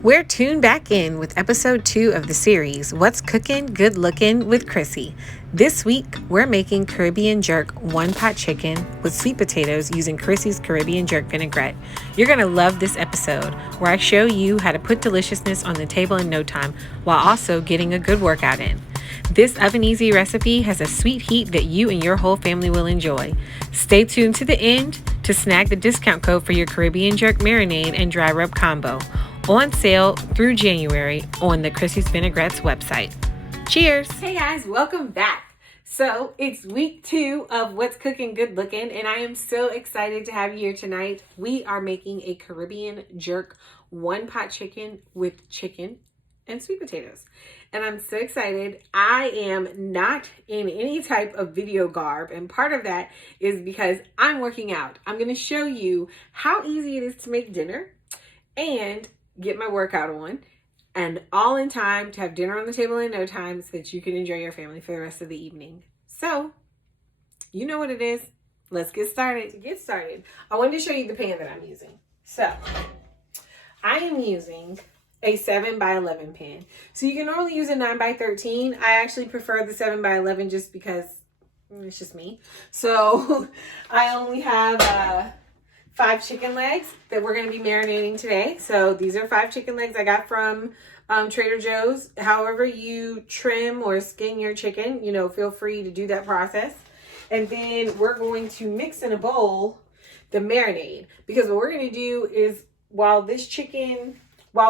We're tuned back in with episode 2 of the series, What's Cookin' Good Lookin' with Krissy. This week, we're making Caribbean jerk one-pot chicken with sweet potatoes using Krissy's Caribbean jerk vinaigrette. You're going to love this episode where I show you how to put deliciousness on the table in no time while also getting a good workout in. This oven-easy recipe has a sweet heat that you and your whole family will enjoy. Stay tuned to the end to snag the discount code for your Caribbean jerk marinade and dry rub combo. On sale through January on the Krissy's Vinaigrette's website. Cheers! Hey guys, welcome back. So it's week 2 of What's Cooking Good Looking, and I am so excited to have you here tonight. We are making a Caribbean jerk one-pot chicken with chicken and sweet potatoes. And I'm so excited. I am not in any type of video garb, and part of that is because I'm working out. I'm going to show you how easy it is to make dinner and get my workout on, and all in time to have dinner on the table in no time so that you can enjoy your family for the rest of the evening. So, you know what it is. Let's get started. To get started, I wanted to show you the pan that I'm using. So, I am using a 7x11 pan. So you can normally use a 9x13. I actually prefer the 7x11 just because it's just me. So, I only have 5 chicken legs that we're going to be marinating today. So these are 5 chicken legs I got from Trader Joe's. However you trim or skin your chicken, feel free to do that process. And then we're going to mix in a bowl the marinade, because what we're going to do is while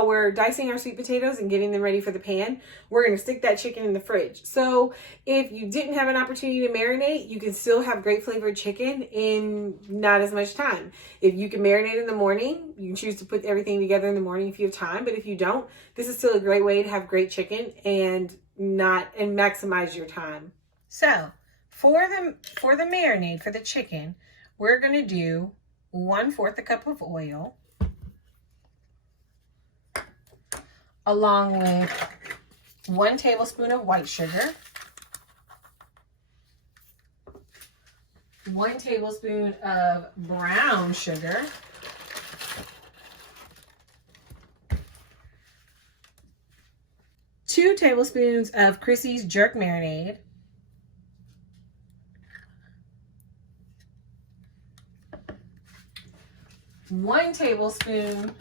we're dicing our sweet potatoes and getting them ready for the pan, we're going to stick that chicken in the fridge. So if you didn't have an opportunity to marinate, you can still have great flavored chicken in not as much time. If you can marinate in the morning, you can choose to put everything together in the morning if you have time. But if you don't, this is still a great way to have great chicken and maximize your time. So for the marinade for the chicken, we're going to do 1/4 a cup of oil, along with 1 tablespoon of white sugar, 1 tablespoon of brown sugar, 2 tablespoons of Krissy's jerk marinade, 1 tablespoon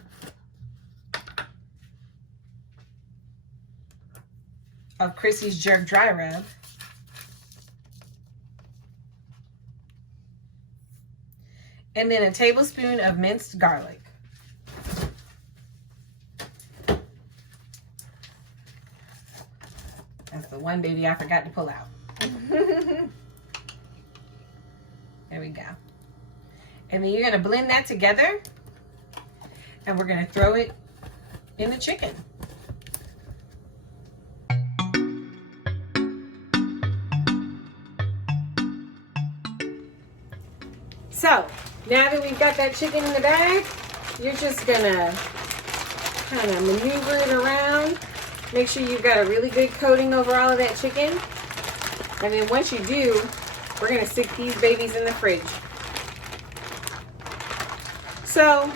of Krissy's jerk dry rub, and then a tablespoon of minced garlic. That's the one baby I forgot to pull out. There we go. And then you're going to blend that together, and we're going to throw it in the chicken. So, now that we've got that chicken in the bag, you're just gonna kind of maneuver it around. Make sure you've got a really good coating over all of that chicken. And then once you do, we're gonna stick these babies in the fridge. So,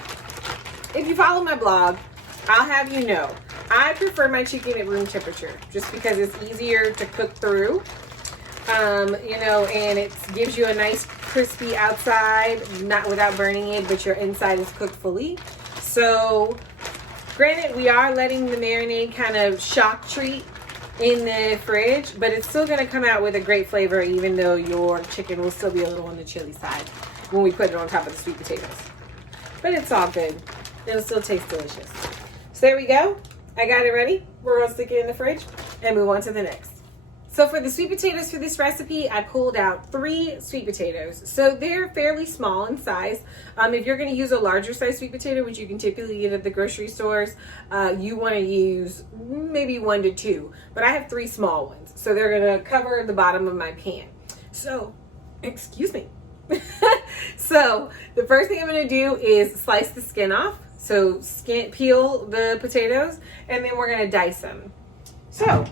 if you follow my blog, I'll have you know, I prefer my chicken at room temperature just because it's easier to cook through. And it gives you a nice crispy outside, not without burning it, but your inside is cooked fully. So, granted, we are letting the marinade kind of shock treat in the fridge, but it's still going to come out with a great flavor, even though your chicken will still be a little on the chili side when we put it on top of the sweet potatoes. But it's all good. It'll still taste delicious. So there we go. I got it ready. We're going to stick it in the fridge and move on to the next. So for the sweet potatoes for this recipe, I pulled out 3 sweet potatoes. So they're fairly small in size. If you're going to use a larger size sweet potato, which you can typically get at the grocery stores, you want to use maybe 1 to 2. But I have 3 small ones. So they're going to cover the bottom of my pan. So, excuse me. So the first thing I'm going to do is slice the skin off. So peel the potatoes, and then we're going to dice them. So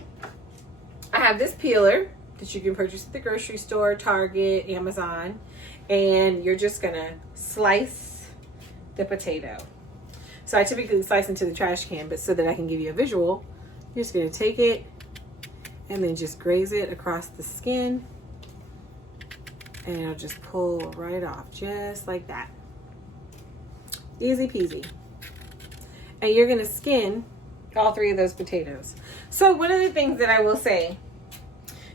I have this peeler that you can purchase at the grocery store, Target, Amazon, and you're just gonna slice the potato. So I typically slice into the trash can, but so that I can give you a visual, you're just going to take it and then just graze it across the skin, and it'll just pull right off, just like that. Easy peasy. And you're going to skin all 3 of those potatoes. So one of the things that I will say,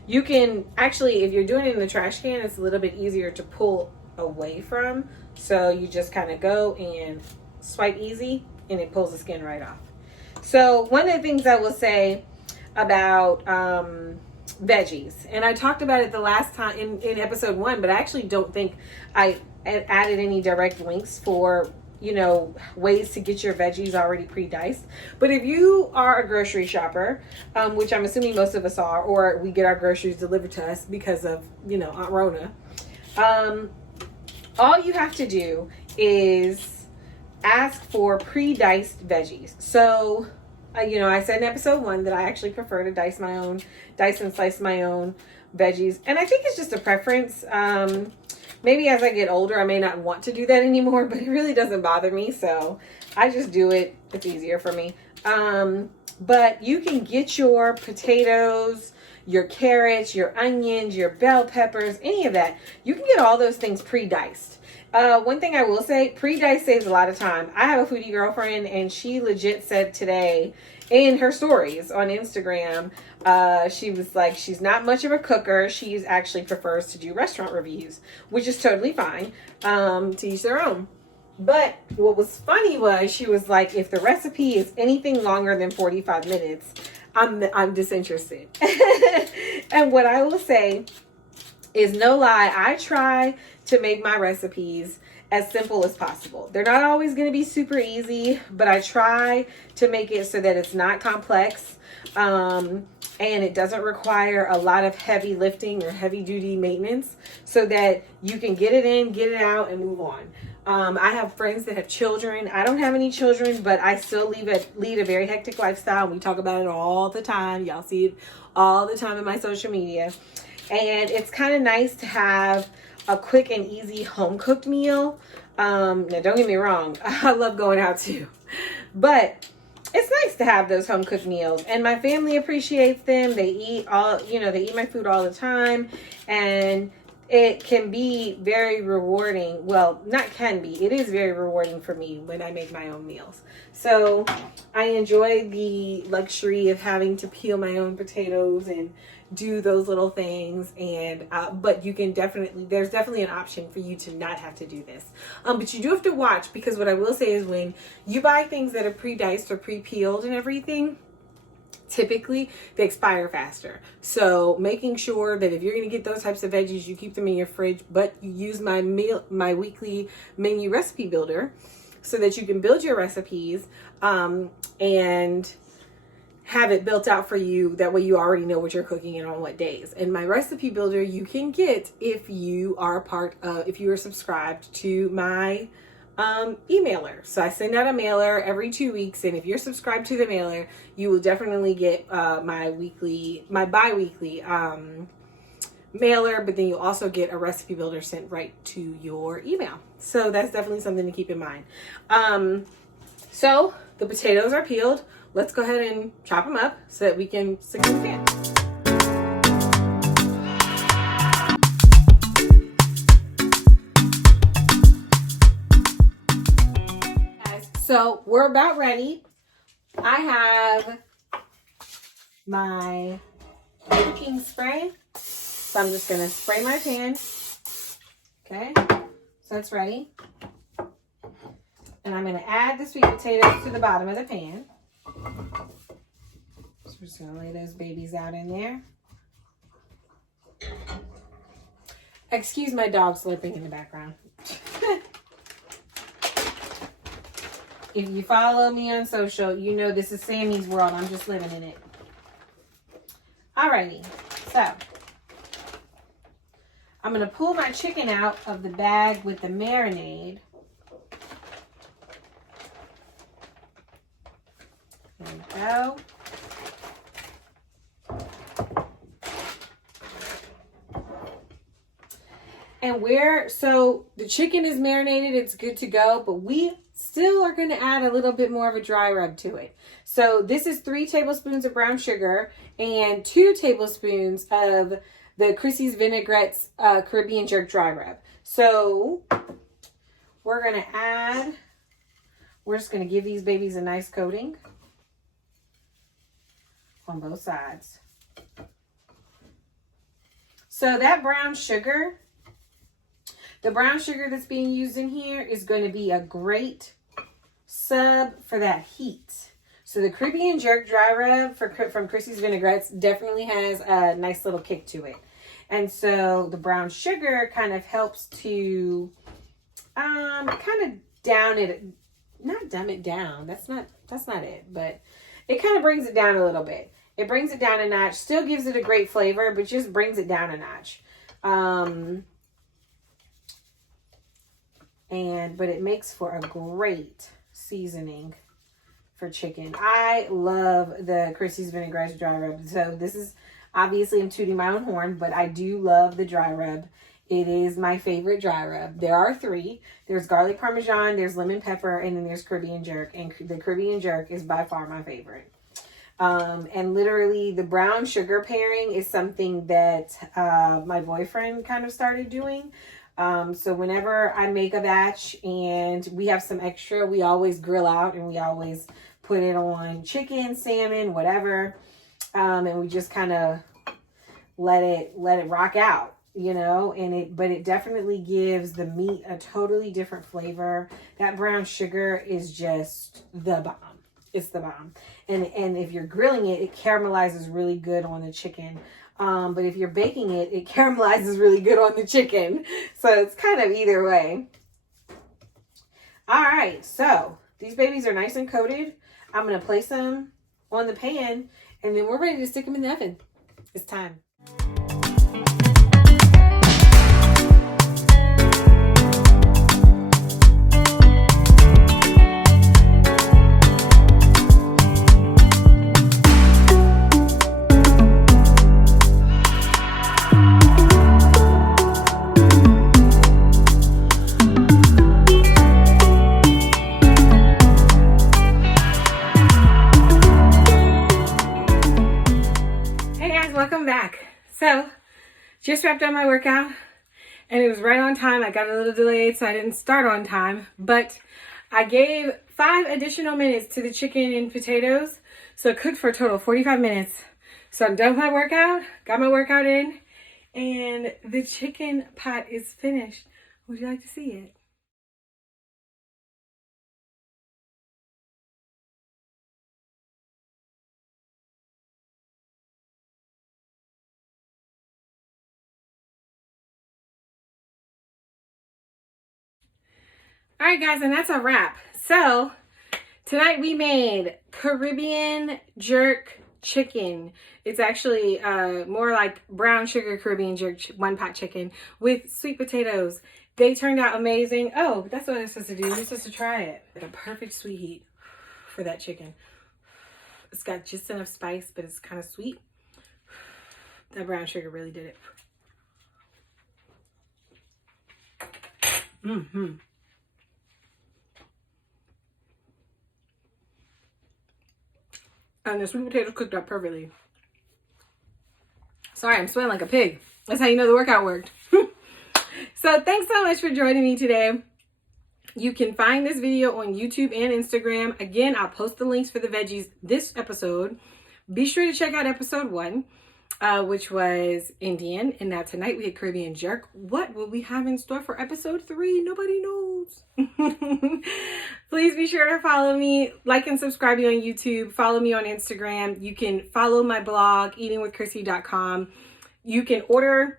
you can actually, if you're doing it in the trash can, it's a little bit easier to pull away from. So you just kind of go and swipe easy and it pulls the skin right off. So one of the things I will say about veggies, and I talked about it the last time in episode 1, but I actually don't think I added any direct links for, you know, ways to get your veggies already pre-diced. But if you are a grocery shopper, which I'm assuming most of us are, or we get our groceries delivered to us because of, you know, Aunt Rona, all you have to do is ask for pre-diced veggies. So, you know, I said in episode 1 that I actually prefer to dice and slice my own veggies. And I think it's just a preference. Maybe as I get older, I may not want to do that anymore, but it really doesn't bother me. So I just do it. It's easier for me. But you can get your potatoes, your carrots, your onions, your bell peppers, any of that. You can get all those things pre-diced. One thing I will say, pre-dice saves a lot of time. I have a foodie girlfriend, and she legit said today in her stories on Instagram, she was like, she's not much of a cooker. She actually prefers to do restaurant reviews, which is totally fine, to each their own. But what was funny was she was like, if the recipe is anything longer than 45 minutes, I'm disinterested. And what I will say is, no lie, I try to make my recipes as simple as possible. They're not always going to be super easy, but I try to make it so that it's not complex, and it doesn't require a lot of heavy lifting or heavy duty maintenance, so that you can get it in, get it out, and move on. I have friends that have children. I don't have any children, but I still lead a very hectic lifestyle. We talk about it all the time. Y'all see it all the time in my social media. And it's kind of nice to have a quick and easy home cooked meal. Now don't get me wrong, I love going out too, but it's nice to have those home cooked meals, and my family appreciates them. They eat my food all the time, and it can be very rewarding. Well, not can be, it is very rewarding for me when I make my own meals. So I enjoy the luxury of having to peel my own potatoes and do those little things, and but you can there's definitely an option for you to not have to do this, but you do have to watch, because what I will say is, when you buy things that are pre-diced or pre-peeled and everything, typically they expire faster. So making sure that if you're going to get those types of veggies, you keep them in your fridge, but you use my weekly menu recipe builder so that you can build your recipes and have it built out for you. That way you already know what you're cooking and on what days. And my recipe builder you can get if you are if you are subscribed to my emailer. So I send out a mailer every 2 weeks, and if you're subscribed to the mailer, you will definitely get my bi-weekly mailer, but then you'll also get a recipe builder sent right to your email. So that's definitely something to keep in mind. So the potatoes are peeled. Let's go ahead and chop them up so that we can stick them in. So we're about ready. I have my cooking spray. So I'm just going to spray my pan. Okay, so it's ready. And I'm going to add the sweet potatoes to the bottom of the pan. So we're just going to lay those babies out in there. Excuse my dog slurping in the background. If you follow me on social, you know this is Sammy's world. I'm just living in it. Alrighty, so I'm going to pull my chicken out of the bag with the marinade. There we go. And so the chicken is marinated, it's good to go, but we still are going to add a little bit more of a dry rub to it. So this is 3 tablespoons of brown sugar and 2 tablespoons of the Krissy's Vinaigrette's Caribbean Jerk dry rub. So we're going to add, we're just going to give these babies a nice coating on both sides. So that brown sugar, the brown sugar that's being used in here is going to be a great sub for that heat. So the Caribbean Jerk dry rub from Krissy's Vinaigrettes definitely has a nice little kick to it. And so the brown sugar kind of helps to kind of down it, not dumb it down. That's not it, but it kind of brings it down a little bit. It brings it down a notch, still gives it a great flavor, but just brings it down a notch. But it makes for a great seasoning for chicken. I love the Krissy's Vinaigrette's dry rub. So this is, obviously I'm tooting my own horn, but I do love the dry rub. It is my favorite dry rub. There are 3. There's garlic parmesan, there's lemon pepper, and then there's Caribbean Jerk. And the Caribbean Jerk is by far my favorite. And literally the brown sugar pairing is something that my boyfriend kind of started doing. So whenever I make a batch and we have some extra, we always grill out and we always put it on chicken, salmon, whatever. And we just kind of let it rock out, you know, but it definitely gives the meat a totally different flavor. That brown sugar is just the bomb. It's the bomb. And if you're grilling it, it caramelizes really good on the chicken. But if you're baking it, it caramelizes really good on the chicken. So it's kind of either way. All right. So these babies are nice and coated. I'm going to place them on the pan and then we're ready to stick them in the oven. It's time. Welcome back. So just wrapped up my workout and it was right on time. I got a little delayed, so I didn't start on time, but I gave 5 additional minutes to the chicken and potatoes. So it cooked for a total of 45 minutes. So I'm done with my workout, got my workout in, and the chicken pot is finished. Would you like to see it? All right, guys, and that's a wrap. So tonight we made Caribbean Jerk chicken. It's actually more like brown sugar Caribbean Jerk one-pot chicken with sweet potatoes. They turned out amazing. Oh, that's what I'm supposed to do. You're supposed to try it. The perfect sweet heat for that chicken. It's got just enough spice, but it's kind of sweet. That brown sugar really did it. Mm-hmm. And the sweet potatoes cooked up perfectly. Sorry, I'm sweating like a pig. That's how you know the workout worked. So thanks so much for joining me today. You can find this video on YouTube and Instagram. Again, I'll post the links for the veggies this episode. Be sure to check out episode 1, which was Indian. And now tonight we had Caribbean Jerk. What will we have in store for episode 3? Nobody knows. Please be sure to follow me, like and subscribe me on YouTube. Follow me on Instagram. You can follow my blog, eatingwithkrissy.com. You can order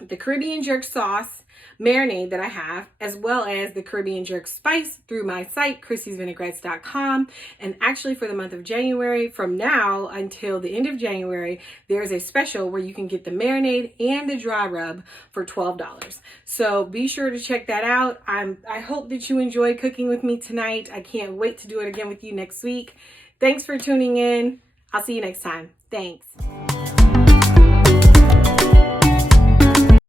the Caribbean Jerk sauce marinade that I have, as well as the Caribbean Jerk spice through my site, krissysvinaigrettes.com. And actually for the month of January, from now until the end of January, there's a special where you can get the marinade and the dry rub for $12. So be sure to check that out. I hope that you enjoyed cooking with me tonight. I can't wait to do it again with you next week. Thanks for tuning in. I'll see you next time. Thanks.